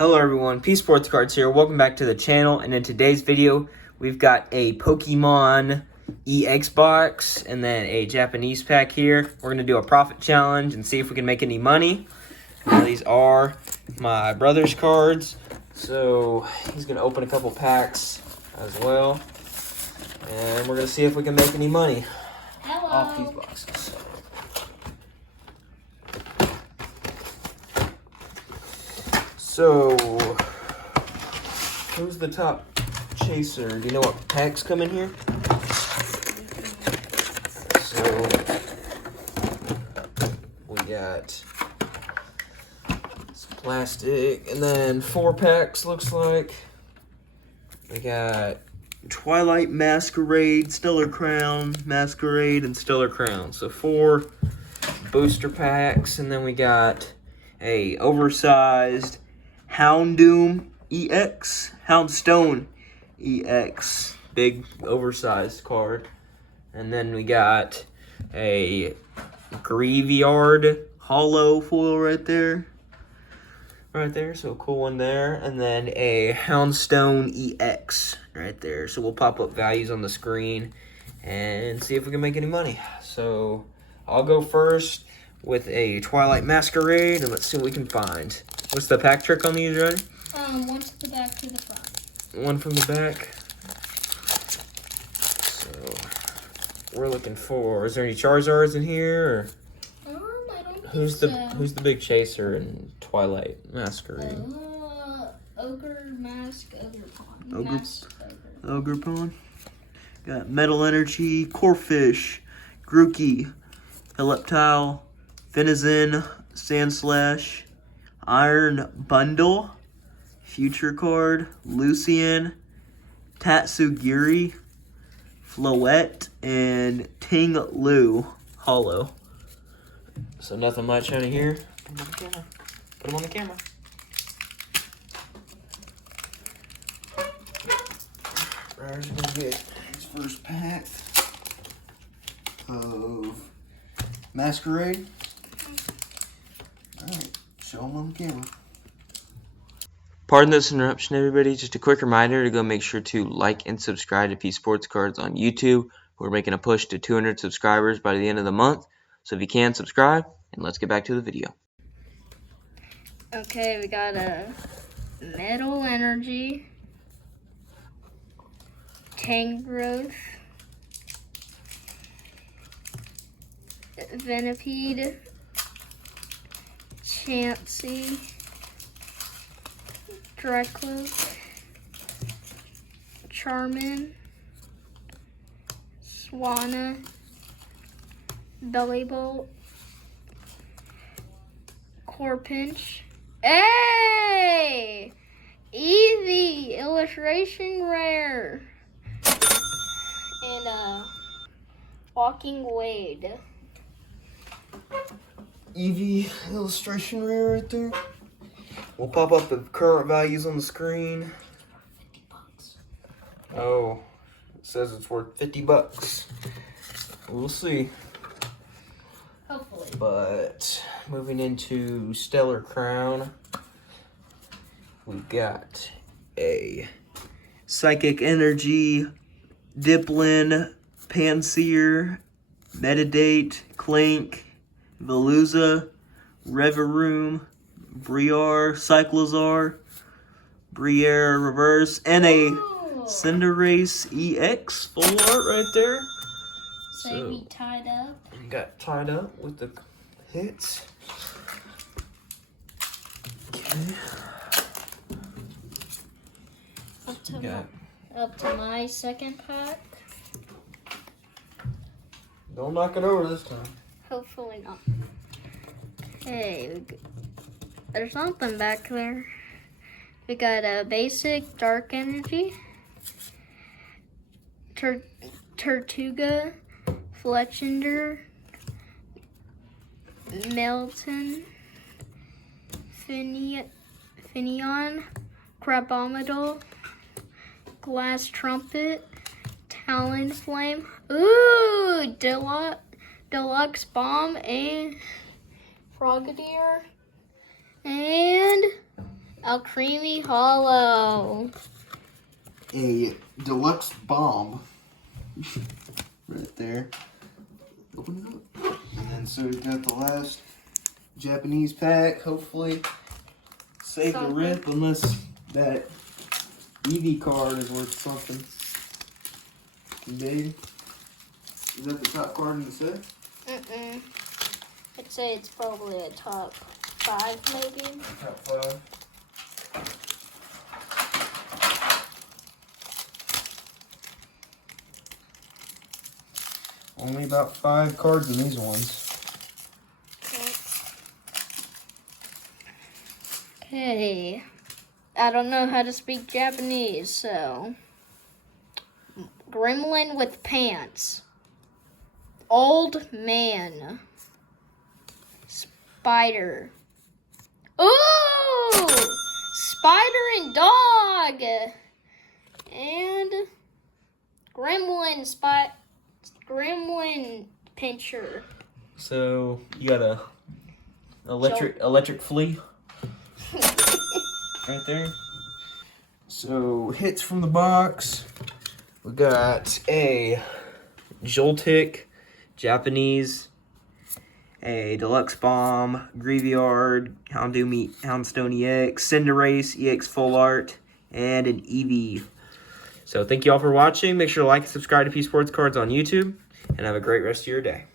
Hello everyone, P Sports Cards here. Welcome back to the channel, and in today's video, we've got a Pokemon EX box and then a Japanese pack here. We're gonna do a profit challenge and see if we can make any money. Now, these are my brother's cards, so he's gonna open a couple packs as well, and we're gonna see if we can make any money off these boxes. So, who's the top chaser? Do you know what packs come in here? So, we got some plastic, and then 4 packs, looks like. We got Twilight Masquerade, Stellar Crown, Masquerade, and Stellar Crown. So 4 booster packs, and then we got a oversized Houndoom EX, Houndstone EX, big oversized card. And then we got a Graveyard Hollow foil right there, so cool one there. And then a Houndstone EX right there. So we'll pop up values on the screen and see if we can make any money. So I'll go first with a Twilight Masquerade, and let's see what we can find. What's the pack trick on these, ready? One to the back to the front. One from the back. So we're looking for. Is there any Charizards in here? Or I don't who's think the so. Who's the big chaser in Twilight Masquerade? Ogre Mask, Ogre Pawn. Ogre- Mask, Ogre Pawn. Got Metal Energy, Corphish, Grookey, Helioptile, Finizen, Sandslash, Iron Bundle, Future Card, Lucian, Tatsugiri, Floette, and Ting Lu Hollow. So nothing much out of here. Put them on the camera. Put them on the camera. Ryder's gonna get his first pack of Masquerade. Alright, show them on the camera. Pardon this interruption, everybody. Just a quick reminder to go make sure to like and subscribe to P Sports Cards on YouTube. We're making a push to 200 subscribers by the end of the month. So if you can, subscribe, and let's get back to the video. Okay, we got a Metal Energy, Tangrowth, Venipede, Chansey, Dracloak, Charmin, Swanna, Bellybolt, Corpinch. Hey! Eevee! Illustration rare. And, Walking Wade. Eevee illustration rare right there. We'll pop up the current values on the screen. $50. Oh, it says it's worth $50. We'll see. Hopefully. But moving into Stellar Crown, we've got a Psychic Energy, Diplin, Panseer, Metadate, Clank, Veluza, Reveroom, Briar, Cyclozar, Briere Reverse, and a Cinderace EX full art right there. Say we tied up. Got tied up with the hits. Okay. Up to my second pack. Don't knock it over this time. Hopefully not. Okay, there's something back there. We got a basic Dark Energy, Tortuga, Fletchinder, Melton, Finion, Crabominal, Glass Trumpet, Talonflame, ooh, Deluxe Bomb, and Frogadier, and A creamy hollow. A deluxe bomb. Right there. Open it up. And then so we've got the last Japanese pack. Hopefully save the rip unless that Eevee card is worth something big. Is that the top card in the set? Mm-mm. I'd say it's probably a top 5 maybe. Top 5. Only about 5 cards in these ones. Okay. I don't know how to speak Japanese, so. Gremlin with pants. Old man. Spider. Ooh! Spider and dog! And Gremlin pincher. So you got a electric flea right there. So hits from the box. We got a Joltik, Japanese, a Deluxe Bomb, Graveyard, Houndstone EX, Cinderace EX Full Art, and an Eevee. So thank you all for watching. Make sure to like and subscribe to P Sports Cards on YouTube, and have a great rest of your day.